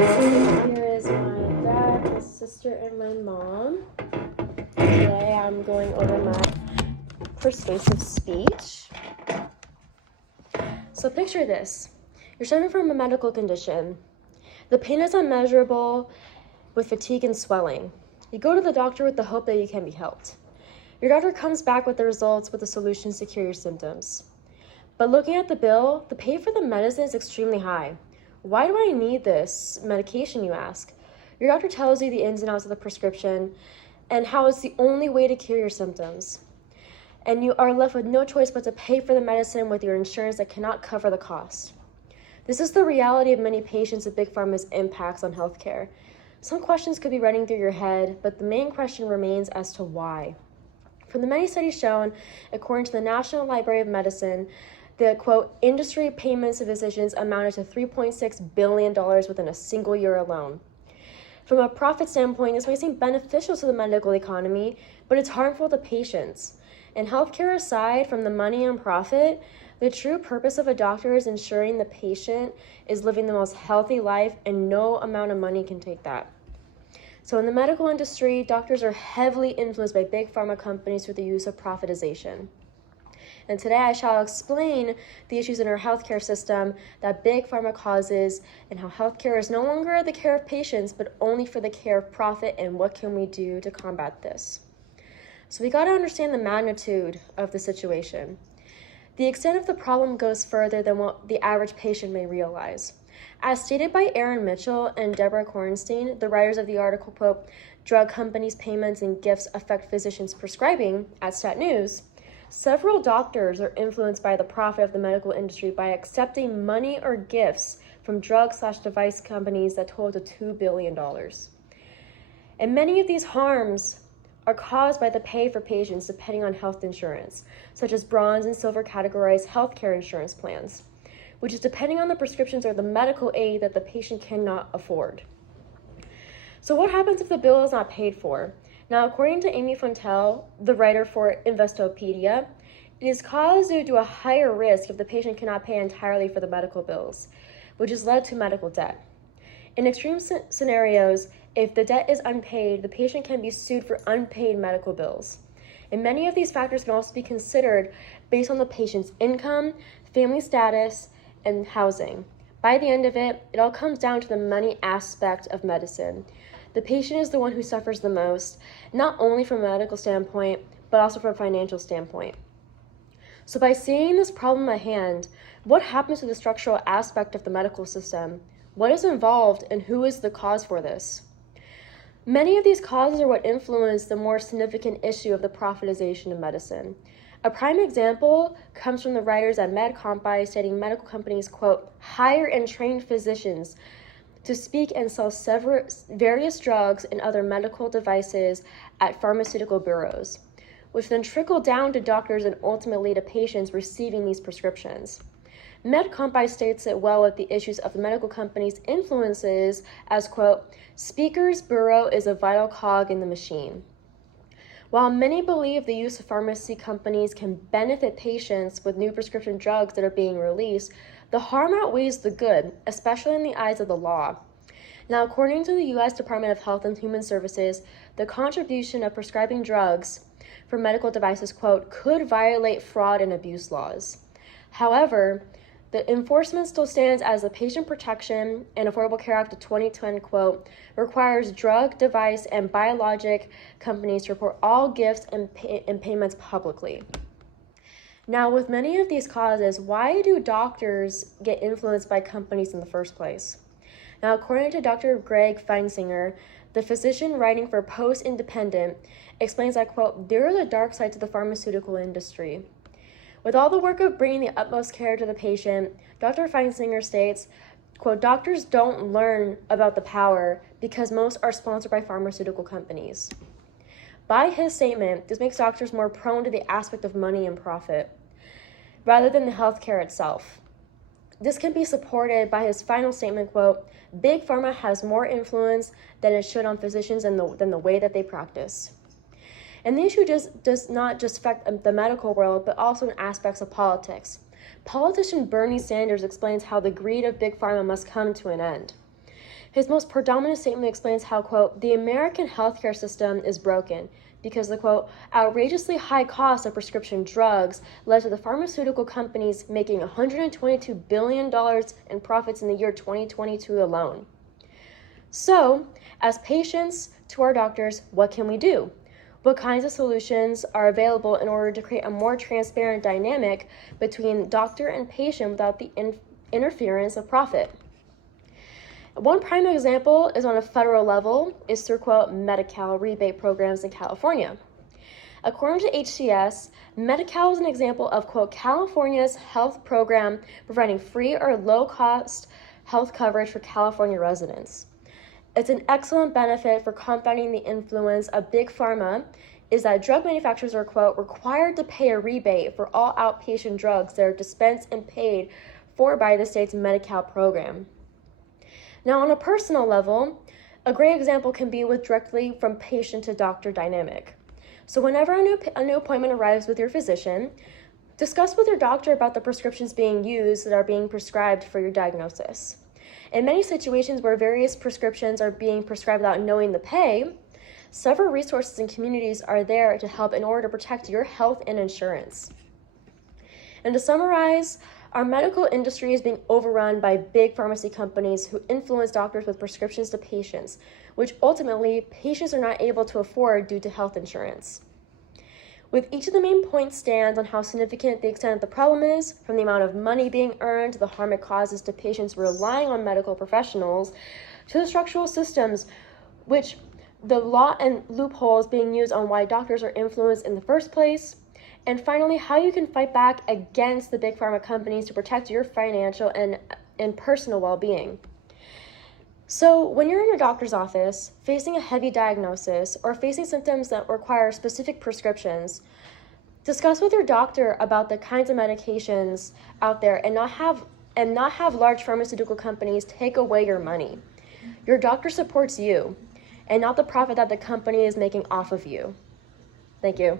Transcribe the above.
Here is my dad, my sister, and my mom. Today I'm going over my persuasive speech. So picture this. You're suffering from a medical condition. The pain is unmeasurable with fatigue and swelling. You go to the doctor with the hope that you can be helped. Your doctor comes back with the results with the solutions to cure your symptoms. But looking at the bill, the pay for the medicine is extremely high. Why do I need this medication, you ask? Your doctor tells you the ins and outs of the prescription and how it's the only way to cure your symptoms. And you are left with no choice but to pay for the medicine with your insurance that cannot cover the cost. This is the reality of many patients of Big Pharma's impacts on healthcare. Some questions could be running through your head, but the main question remains as to why. From the many studies shown, according to the National Library of Medicine, the, quote, industry payments to physicians amounted to $3.6 billion within a single year alone. From a profit standpoint, this may seem beneficial to the medical economy, but it's harmful to patients. And healthcare aside from the money and profit, the true purpose of a doctor is ensuring the patient is living the most healthy life, and no amount of money can take that. So in the medical industry, doctors are heavily influenced by big pharma companies through the use of profitization. And today I shall explain the issues in our healthcare system that big pharma causes and how healthcare is no longer the care of patients, but only for the care of profit, and what can we do to combat this. So we got to understand the magnitude of the situation. The extent of the problem goes further than what the average patient may realize. As stated by Aaron Mitchell and Deborah Kornstein, the writers of the article, quote, Drug Companies' Payments and Gifts Affect Physicians' Prescribing at Stat News, several doctors are influenced by the profit of the medical industry by accepting money or gifts from drug/device companies that total to $2 billion. And many of these harms are caused by the pay for patients depending on health insurance, such as bronze and silver categorized healthcare insurance plans, which is depending on the prescriptions or the medical aid that the patient cannot afford. So what happens if the bill is not paid for? Now, according to Amy Fontel, the writer for Investopedia, it is caused due to a higher risk if the patient cannot pay entirely for the medical bills, which has led to medical debt. In extreme scenarios, if the debt is unpaid, the patient can be sued for unpaid medical bills. And many of these factors can also be considered based on the patient's income, family status, and housing. By the end of it, it all comes down to the money aspect of medicine. The patient is the one who suffers the most, not only from a medical standpoint, but also from a financial standpoint. So by seeing this problem at hand, what happens to the structural aspect of the medical system? What is involved, and who is the cause for this? Many of these causes are what influence the more significant issue of the profitization of medicine. A prime example comes from the writers at MedCompi, stating medical companies, quote, hire and train physicians to speak and sell various drugs and other medical devices at pharmaceutical bureaus, which then trickle down to doctors and ultimately to patients receiving these prescriptions. MedCompi states it well with the issues of the medical companies' influences as, quote, Speaker's Bureau is a vital cog in the machine. While many believe the use of pharmacy companies can benefit patients with new prescription drugs that are being released, the harm outweighs the good, especially in the eyes of the law. Now, according to the U.S. Department of Health and Human Services, the contribution of prescribing drugs for medical devices, quote, could violate fraud and abuse laws. However, the enforcement still stands as the Patient Protection and Affordable Care Act of 2010, quote, requires drug, device, and biologic companies to report all gifts and payments publicly. Now, with many of these causes, why do doctors get influenced by companies in the first place? Now, according to Dr. Greg Feinsinger, the physician writing for Post Independent, explains that, quote, there is a dark side to the pharmaceutical industry. With all the work of bringing the utmost care to the patient, Dr. Feinsinger states, quote, doctors don't learn about the power because most are sponsored by pharmaceutical companies. By his statement, this makes doctors more prone to the aspect of money and profit, rather than the healthcare itself. This can be supported by his final statement, quote, Big Pharma has more influence than it should on physicians than the way that they practice. And the issue does not just affect the medical world, but also in aspects of politics. Politician Bernie Sanders explains how the greed of Big Pharma must come to an end. His most predominant statement explains how, quote, the American healthcare system is broken because the, quote, outrageously high cost of prescription drugs led to the pharmaceutical companies making $122 billion in profits in the year 2022 alone. So, as patients to our doctors, what can we do? What kinds of solutions are available in order to create a more transparent dynamic between doctor and patient without the interference of profit? One prime example is on a federal level is through, quote, Medi-Cal rebate programs in California. According to HCS, Medi-Cal is an example of, quote, California's health program providing free or low-cost health coverage for California residents. It's an excellent benefit for combating the influence of Big Pharma is that drug manufacturers are, quote, required to pay a rebate for all outpatient drugs that are dispensed and paid for by the state's Medi-Cal program. Now, on a personal level, a great example can be with directly from patient to doctor dynamic. So whenever a new appointment arrives with your physician, discuss with your doctor about the prescriptions being used that are being prescribed for your diagnosis. In many situations where various prescriptions are being prescribed without knowing the pay, several resources and communities are there to help in order to protect your health and insurance. And to summarize, our medical industry is being overrun by big pharmacy companies who influence doctors with prescriptions to patients, which ultimately patients are not able to afford due to health insurance. With each of the main points stands on how significant the extent of the problem is, from the amount of money being earned to the harm it causes to patients relying on medical professionals, to the structural systems which the law and loopholes being used on why doctors are influenced in the first place, and finally, how you can fight back against the big pharma companies to protect your financial and personal well-being. So when you're in your doctor's office, facing a heavy diagnosis or facing symptoms that require specific prescriptions, discuss with your doctor about the kinds of medications out there and not have large pharmaceutical companies take away your money. Your doctor supports you and not the profit that the company is making off of you. Thank you.